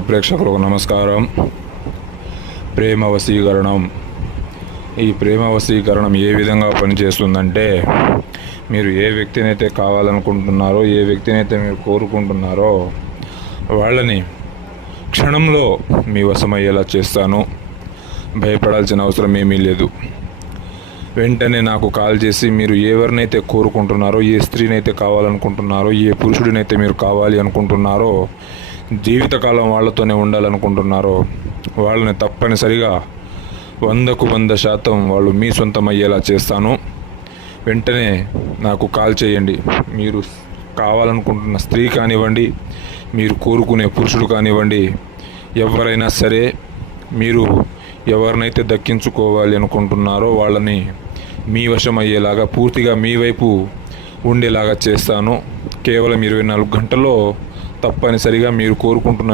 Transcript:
ప్రేక్షకులకు నమస్కారం. ప్రేమ వశీకరణం. ఈ ప్రేమ వశీకరణం ఏ విధంగా పనిచేస్తుందంటే, మీరు ఏ వ్యక్తినైతే కావాలనుకుంటున్నారో, ఏ వ్యక్తినైతే మీరు కోరుకుంటున్నారో వాళ్ళని క్షణంలో మీ వశమయ్యేలా చేస్తాను. భయపడాల్సిన అవసరం ఏమీ లేదు. వెంటనే నాకు కాల్ చేసి మీరు ఎవరినైతే కోరుకుంటున్నారో, ఏ స్త్రీనైతే కావాలనుకుంటున్నారో, ఏ పురుషుడినైతే మీరు కావాలి అనుకుంటున్నారో, జీవితకాలం వాళ్ళతోనే ఉండాలనుకుంటున్నారో వాళ్ళని తప్పనిసరిగా 100% వాళ్ళు మీ సొంతం అయ్యేలా చేస్తాను. వెంటనే నాకు కాల్ చేయండి. మీరు కావాలనుకుంటున్న స్త్రీ కానివ్వండి, మీరు కోరుకునే పురుషుడు కానివ్వండి, ఎవరైనా సరే, మీరు ఎవరినైతే దక్కించుకోవాలి అనుకుంటున్నారో వాళ్ళని మీ వశం అయ్యేలాగా, పూర్తిగా మీ వైపు ఉండేలాగా చేస్తాను. కేవలం 24 గంటల్లో తప్పనిసరిగా మీరు కోరుకుంటున్న